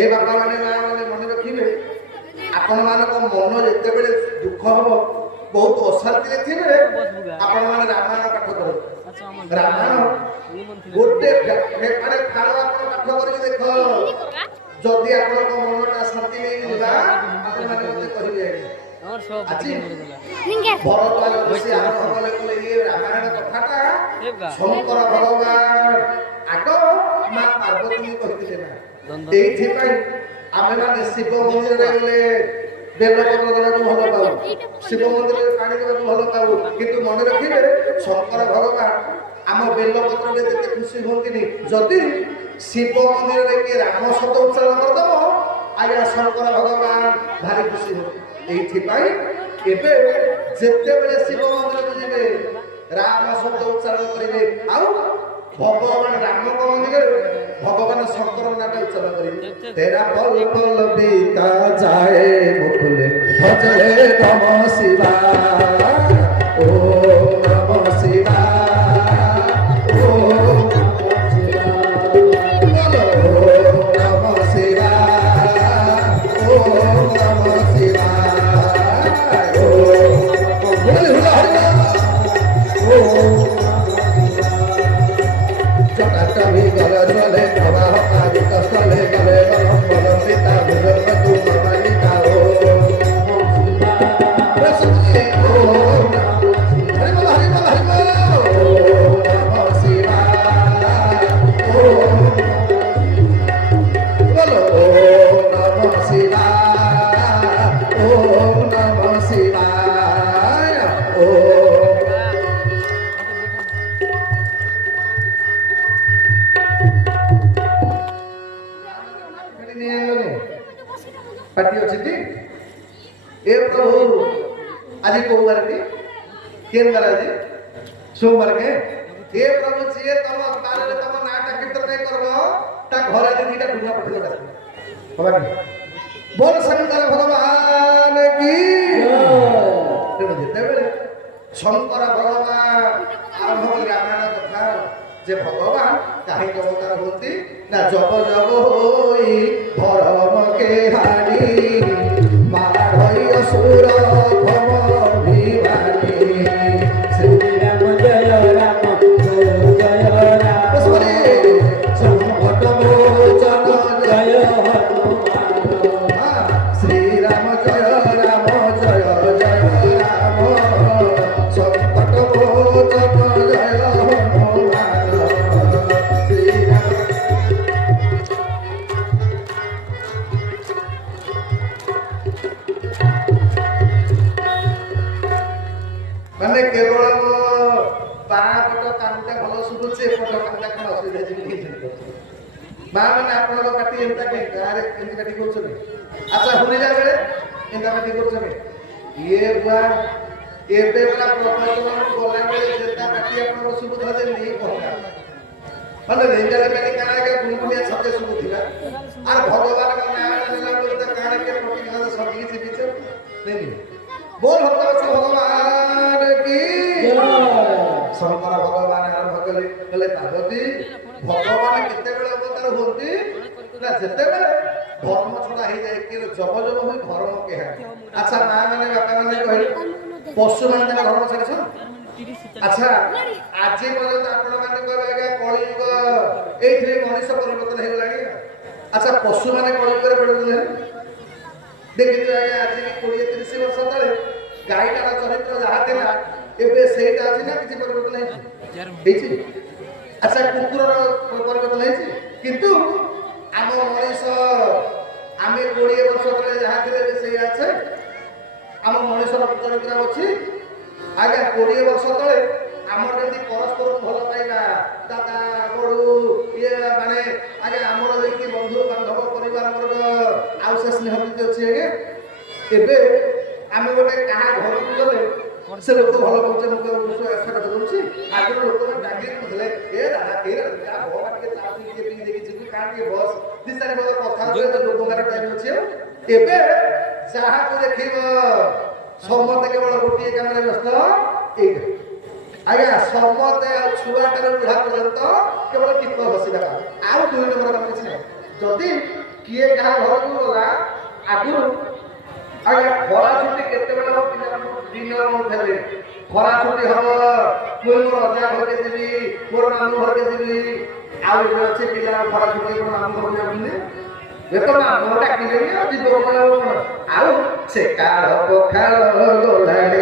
हे बापा माने माँ माने मन रखिए आपण मानक मन जिते बड़े दुख हम बहुत अशांति थे आपण मैंने रामायण पाठ कर रामायण गोटे माने फाल पाठ कर देख जदि आप मनटा शांति नहीं मिलला आपण माने मते कहिबे আজি भरत ऋषि आरंभ कले कले ये रामायण कथाटा शंकर भगवान आग मां पार्वती कहिथिले ना एथि पई आमे माने शिव मंदिर रे गले बेलपत्र देवाक भल पाऊ शिव मंदिर रे पानी देवाक भल पाऊ किंतु मन रखिले शंकर भगवान आम बेलपत्र रे जेते खुशी होंतिनी जदि शिव मंदिर रे के राम शब्द उच्चारण कर दबो आया शंकर भगवान भारी खुशी हो एथि पई एबे जेते बेले शिव मंदिर को जिबे राम शब्द उच्चारण करिवे आउ भगवान राम को मंदिर भगवान शंकर नाम उच्चारण करिवे तेरा पल पल बीता जाए मुकुल भजले नम शिवाय ओम नम शिवाय ओम नम शिवाय ओम नम शिवाय बोले हुला ओम जटाटवी गलजले प्रवाह आदि कष्टले गले बलम बलमिता भुजल तू ममलिका ओम रसुते ओम हरि बोल हरि बोल हरि बोल ओम नमः शिवाय ओम बोलो ओम नमः शिवाय ओम नमः शिवाय ओम पार्टी अच्छी ए प्रभु आज कौ बार केन बार आज सोमवार के ए प्रभु जी तुम तारे तुम नाटा कीर्तन नहीं करबो ता घर आज दीटा डुंगा पठि दो बाबा बोल शंकर भगवान की जय जेते बेले शंकर भगवान आरंभ कले रामायण कथा जे भगवान काहे अवतार होती ना जब जब होई धर्म के हानि मारई असुर भव विवानी श्री राम जय राम जय राम संकट मोचन जय हनुमान श्री राम जय राम जय जय राम संकट मोचन जय हनुमान श्री राम माने केवल बापट कांटा भल सुबुचे पट कांटा कोन असुविधा जिनि बा माने आपन काटी एंता के गारे एंता काटी करछबे अच्छा हुनिला बेले एंता काटी करछबे ये बा एबे वाला प्रपोजल गोला बेले जेता काटी आपन सुबुधा जे नहीं कहता माने रेंजर काटी काना के गुनगुनिया सत्य सुबुधिला आर भगवान का नाम लेला तो काना के प्रति गाना सब किछि किछि नहीं बोल भगवान की शंकर भगवान आरंभ कले कले पार्वती भगवान केते बेले अवतार होती ना जेते बेले धर्म छुड़ा हे जाय कि जब जब होई धर्म के है अच्छा मां माने बापा माने कहले पशु माने धर्म छाड़छन अच्छा आज पर्यंत आपण माने कहबे आगे कलियुग एथि मनुष्य परिवर्तन हे लागी अच्छा पशु माने कलियुग रे पड़ले देखिए आज की 20-30 वर्ष तले गाईटार चरित्र जहाँ थिला एबे सेटा अछि ना किछि परिवर्तन है अच्छा कुकुर परिवर्तन है किंतु आम मनीष आमे 20 वर्ष तले जहाँ थिले से আছে आम मनीषर चरित्र अछि आगे 20 वर्ष तले आमर जदी परस्पर भल पाइबा दादा बड़ू ये माने आगे आमर देखि बंधु बांधव परिवार वर्ग आउ से स्नेह प्रीति अछि आगे एबे आमे गोटे कहा घर को गले से लोक भल पहुंचे मुझे आशा कर दूची आगे लोक डांगी खुदले ए दादा के का भो बाटे चाची के पी देखि छी का के बस दिसारे बड़ कथा तो लोक मारे टाइम अछि एबे जहा को देखिबो समते केवल गोटे काम रे व्यस्त एई आज्ञा समते छुआटार बुढ़ा पर्यंत केवल टीप बसवा आउ 2 नंबर काम किछि जदि କିଏ କାହା ଘରକୁ ଗଲା ଆଗରୁ ଆଜ୍ଞା ଖରା ଛୁଟି କେତେବେଳେ ହବ ପିଲାମାନଙ୍କୁ ଦିନ ନଉଥିଲେ ଖରା ଛୁଟି ହବ ମୁଁ ମୋର ଅଜା ଘରକେ ଯିବି ମୋର ମାମୁଁ ଘରକେ ଯିବି ଆଉ ଏବେ ଅଛି ପିଲା ଖରା ଛୁଟି ମୋର ମାମୁଁ ଘରକୁ ଯାଉଛନ୍ତି ଯେତେବେଳେ ମାମୁଁ ଡାକିଲେଣି ଆଉ ଯିବ ଆଉ ସେ କାଳ ପଖାଳ ଗଲାରେ